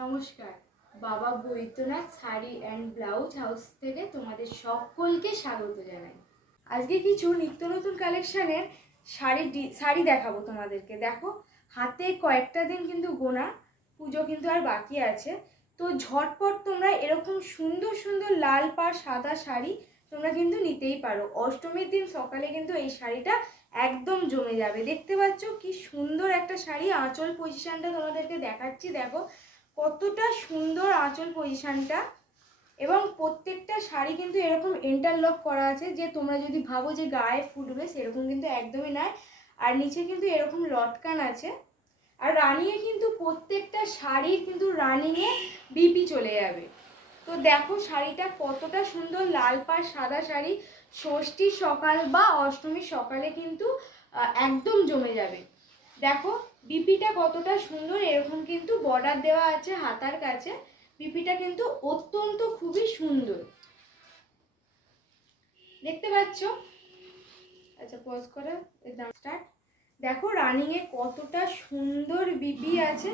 নমস্কার, বাবা Baidyanath sari and blouse house থেকে তোমাদের সকলকে স্বাগত জানাই। আজকে কিছু নিত্য নতুন কালেকশানের শাড়ি দেখাবো তোমাদেরকে। দেখো, হাতে কয়েকটা দিন কিন্তু গোনা, পুজো কিন্তু আর বাকি আছে। তো ঝটপট তোমরা এরকম সুন্দর সুন্দর লাল পাড় সাদা শাড়ি তোমরা কিন্তু নিতেই পারো। অষ্টমীর দিন সকালে কিন্তু এই শাড়িটা একদম জমে যাবে। দেখতে পাচ্ছ কি সুন্দর একটা শাড়ি। আঁচল পজিশনটা তোমাদেরকে দেখাচ্ছি, দেখো কতটা সুন্দর আঁচল পজিশনটা। এবং প্রত্যেকটা শাড়ি কিন্তু এরকম ইন্টারলক করা আছে, যে তোমরা যদি ভাবো যে গায়ে ফুটবে সেরকম কিন্তু একদমই নয়। আর নিচে কিন্তু এরকম লটকান আছে। আর রানিংয়ে কিন্তু প্রত্যেকটা শাড়ির কিন্তু রানিংয়ে বিপি চলে যাবে। তো দেখো শাড়িটা কতটা সুন্দর, লাল পাড় সাদা শাড়ি। ষষ্ঠীর সকাল বা অষ্টমীর সকালে কিন্তু একদম জমে যাবে। দেখো বিপিটা কতটা সুন্দর, এরকম কিন্তু বর্ডার দেওয়া আছে হাতার কাছে। বিপিটা কিন্তু অত্যন্ত খুবই সুন্দর, দেখতে পাচ্ছ। আচ্ছা, পজ করে স্টার্ট। দেখো রানিংয়ে কতটা সুন্দর বিপি আছে।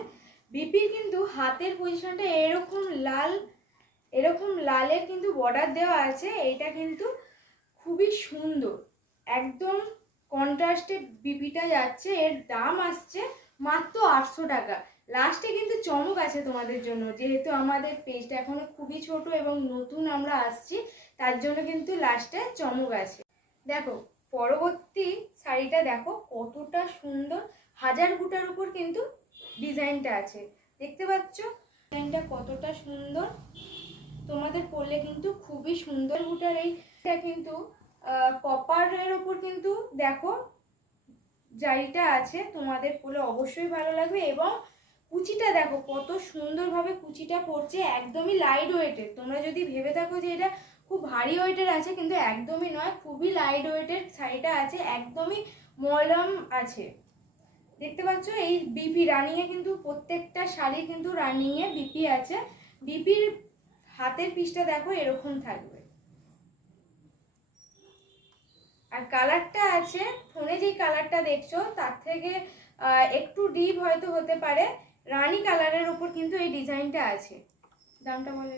বিপির কিন্তু হাতের পজিশনটা এরকম লালের কিন্তু বর্ডার দেওয়া আছে। এটা কিন্তু খুবই সুন্দর, একদম কন্ট্রাস্টে বিপিটা যাচ্ছে। এর দাম আসছে মাত্র 800 টাকা। লাস্টে কিন্তু চমক আছে তোমাদের জন্য, যেহেতু আমাদের পেজটা এখনো খুবই ছোট এবং নতুন আমরা আসছি, তার জন্য কিন্তু লাস্টে চমক আছে। দেখো পরবর্তী শাড়িটা দেখো কতটা সুন্দর, হাজার বুটার উপর কিন্তু ডিজাইনটা আছে। দেখতে পাচ্ছ ডিজাইনটা কতটা সুন্দর, তোমাদের পরলে কিন্তু খুবই সুন্দর। বুটার এইটা কিন্তু কপারের ওপর কিন্তু দেখো জারিটা আছে, তোমাদের পরলে অবশ্যই ভালো লাগবে। এবং কুচিটা দেখো কত সুন্দরভাবে কুচিটা পড়ছে, একদমই লাইট ওয়েটের। তোমরা যদি ভেবে থাকো যে এটা খুব ভারী ওয়েটের আছে, কিন্তু একদমই নয়, খুবই লাইট ওয়েটের শাড়িটা আছে, একদমই মলম আছে। দেখতে পাচ্ছ এই বিপি রানিংয়ে কিন্তু প্রত্যেকটা শাড়ি কিন্তু রানিংয়ে বিপি আছে। বিপির হাতের পিসটা দেখো এরকম থাকবে। আর কালারটা আছে, ফোনে যেই কালারটা দেখছো তার থেকে একটু ডিপ হয়তো হতে পারে। রানী কালারের উপর কিন্তু এই ডিজাইনটা আছে। দামটা বলে,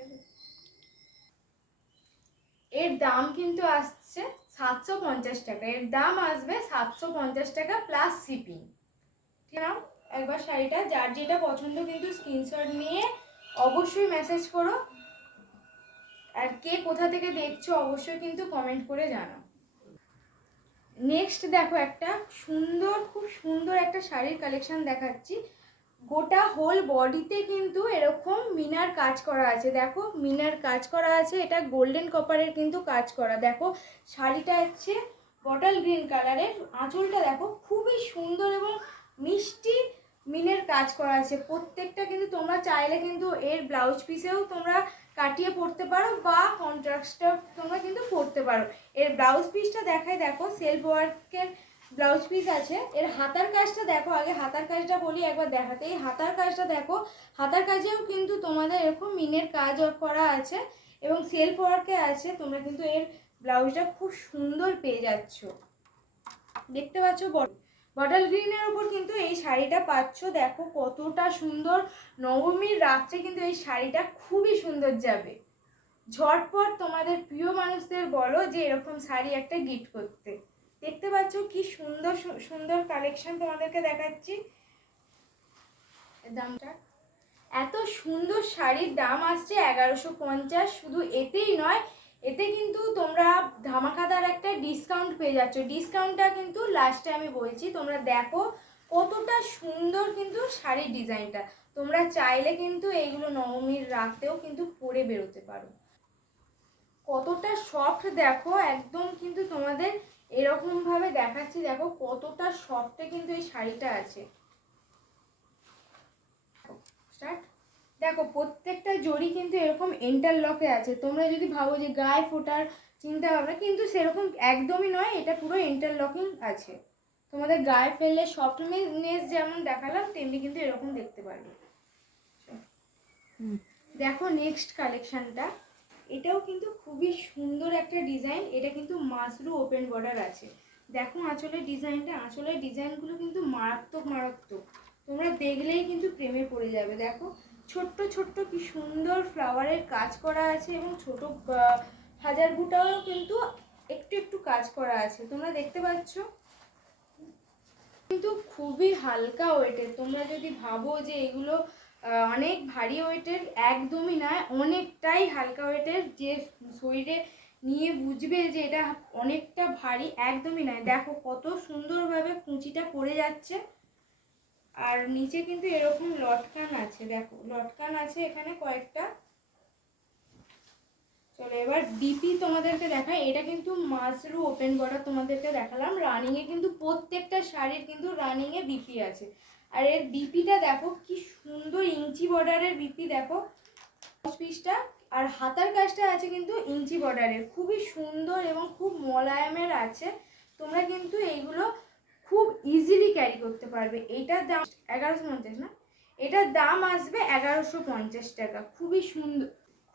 এর দাম কিন্তু আসছে 750 টাকা। এর দাম আসবে 750 টাকা প্লাস শিপিং। ঠিক না? একবার শাড়িটা যার যেটা পছন্দ কিন্তু স্ক্রিনশট নিয়ে অবশ্যই মেসেজ করো। আর কে কোথা থেকে দেখছো অবশ্যই কিন্তু কমেন্ট করে জানাও। নেক্সট দেখো একটা সুন্দর, খুব সুন্দর একটা শাড়ির কালেকশন দেখাচ্ছি। গোটা হোল বডিতে কিন্তু এরকম মিনার কাজ করা আছে। দেখো মিনার কাজ করা আছে, এটা গোল্ডেন কপারের কিন্তু কাজ করা। দেখো শাড়িটা হচ্ছে বটল গ্রিন কালারের। আঁচলটা দেখো খুবই সুন্দর এবং মিষ্টি মিনের কাজ করা আছে। প্রত্যেকটা কিন্তু তোমরা চাইলে কিন্তু এর ব্লাউজ পিসেও তোমরা কাটিয়ে পরতে পারো বা কন্ট্রাস্টটা তোমরা কিন্তু পরতে পারো। এর ব্লাউজ পিসটা দেখাই, দেখো সেলফ ওয়ার্কের ব্লাউজ পিস আছে। এর হাতার কাজটা দেখো, আগে হাতার কাজটা বলি একবার দেখাতে। এই হাতার কাজটা দেখো, হাতার কাজেও কিন্তু তোমাদের এরকম মিনের কাজ করা আছে এবং সেলফ ওয়ার্কে আছে। তোমরা কিন্তু এর ব্লাউজটা খুব সুন্দর পেয়ে যাচ্ছ। দেখতে পাচ্ছ বটল গ্রিনের উপর কিন্তু এই শাড়িটা পাচ্ছ। দেখো কতটা সুন্দর, নবমীর রাত্রে কিন্তু এই শাড়িটা খুবই সুন্দর যাবে। ঝটপট তোমাদের প্রিয় মানুষদের বলো যে এরকম শাড়ি একটা গিফট করতে। দেখতে পাচ্ছ কি সুন্দর সুন্দর কালেকশন তোমাদেরকে দেখাচ্ছি। দামটা, এত সুন্দর শাড়ির দাম আসছে 1150। শুধু এতেই নয়, এতে কিন্তু তোমরা ধামাকাদার একটা ডিসকাউন্ট পেয়ে যাচ্ছ। ডিসকাউন্টটা কিন্তু লাস্টে আমি বলছি। তোমরা দেখো কতটা সুন্দর কিন্তু শাড়ির ডিজাইনটা। তোমরা চাইলে কিন্তু এইগুলো নবমীর রাতেও কিন্তু পরে বেরোতে পারো। কতটা সফট দেখো, একদম কিন্তু তোমাদের এরকম ভাবে দেখাচ্ছি। দেখো কতটা সফটে কিন্তু এই শাড়িটা আছে। স্টার্ট। দেখো প্রত্যেকটা জড়ি কিন্তু এরকম ইন্টারলকে আছে। তোমরা যদি ভাবো যে গায়ে ফোটার চিন্তা ভাবনা, কিন্তু সেরকম একদমই নয়, এটা পুরো ইন্টারলকিং আছে। তোমাদের গায়ে ফেললে সফটনেস যেমন দেখালাম তেমনি কিন্তু এরকম দেখতে পারবে। দেখো নেক্সট কালেকশনটা, এটাও কিন্তু খুবই সুন্দর একটা ডিজাইন। এটা কিন্তু মাসরু ওপেন বর্ডার আছে। দেখো আঁচলের ডিজাইনটা, আঁচলের ডিজাইনগুলো কিন্তু মারাত্মক মারাত্মক। তোমরা দেখলেই কিন্তু প্রেমে পড়ে যাবে। দেখো ছোট্ট ছোট্ট কি সুন্দর ফ্লাওয়ারের কাজ করা আছে এবং ছোট হাজার বুটাও কিন্তু একটু একটু কাজ করা আছে, তোমরা দেখতে পাচ্ছ। কিন্তু খুবই হালকা ওয়েটের। তোমরা যদি ভাবো যে এগুলো অনেক ভারী ওয়েটের, একদমই নয়, অনেকটাই হালকা ওয়েটের। যে শরীরে নিয়ে বুঝবে যে এটা অনেকটা ভারী, একদমই নয়। দেখো কত সুন্দরভাবে কুঁচিটা পড়ে যাচ্ছে। আর নিচে কিন্তু এরকম লটকান আছে, দেখো লটকান আছে এখানে কয়েকটা। চলো এবার ডিপি তোমাদেরকে দেখাই। এটা কিন্তু মাসরু ওপেন বর্ডার তোমাদেরকে দেখালাম। রানিংয়ে কিন্তু প্রত্যেকটা শাড়ির কিন্তু রানিংয়ে বিপি আছে। আর এর বিপিটা দেখো কি সুন্দর, ইঞ্চি বর্ডারের বিপি দেখো পিসটা। আর হাতার কাজটা আছে কিন্তু ইঞ্চি বর্ডারের, খুবই সুন্দর এবং খুব মোলায়েমের আছে। তোমরা কিন্তু এইগুলো খুব ইজিলি ক্যারি করতে পারবে। এইটার দাম 1150 না, এটার দাম আসবে 1150 টাকা। খুবই সুন্দর,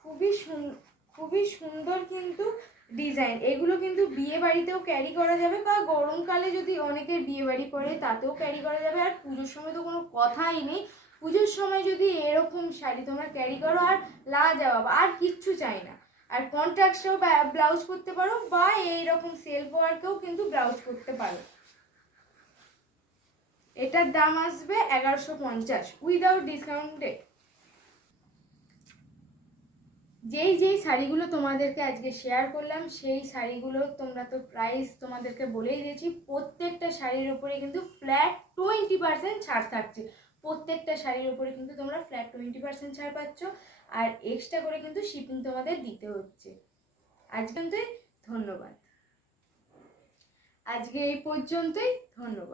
খুবই সুন্দর, খুবই সুন্দর কিন্তু ডিজাইন। এগুলো কিন্তু বিয়ে বাড়িতেও ক্যারি করা যাবে, বা গরমকালে যদি অনেকের বিয়ে বাড়ি পড়ে তাতেও ক্যারি করা যাবে। আর পুজোর সময় তো কোনো কথাই নেই। পুজোর সময় যদি এরকম শাড়ি তোমরা ক্যারি করো, আর লাজবাব, আর কিচ্ছু চাই না। আর কন্ট্রাস্টেও ব্লাউজ করতে পারো, বা এইরকম সেলফ ওয়ার্কেও কিন্তু ব্লাউজ করতে পারো। এটার দাম আসবে 1150 উইদাউট ডিসকাউন্টে। যেই শাড়িগুলো তোমাদেরকে আজকে শেয়ার করলাম, সেই শাড়িগুলো তোমরা তো প্রাইস তোমাদেরকে বলেই দিয়েছি। প্রত্যেকটা শাড়ির উপরে কিন্তু ফ্ল্যাট 20% ছাড় থাকছে। প্রত্যেকটা শাড়ির উপরে কিন্তু তোমরা ফ্ল্যাট 20% ছাড় পাচ্ছ। আর এক্সট্রা করে কিন্তু শিপিং তোমাদের দিতে হচ্ছে। আজ পর্যন্তই, ধন্যবাদ। আজকে এই পর্যন্তই, ধন্যবাদ।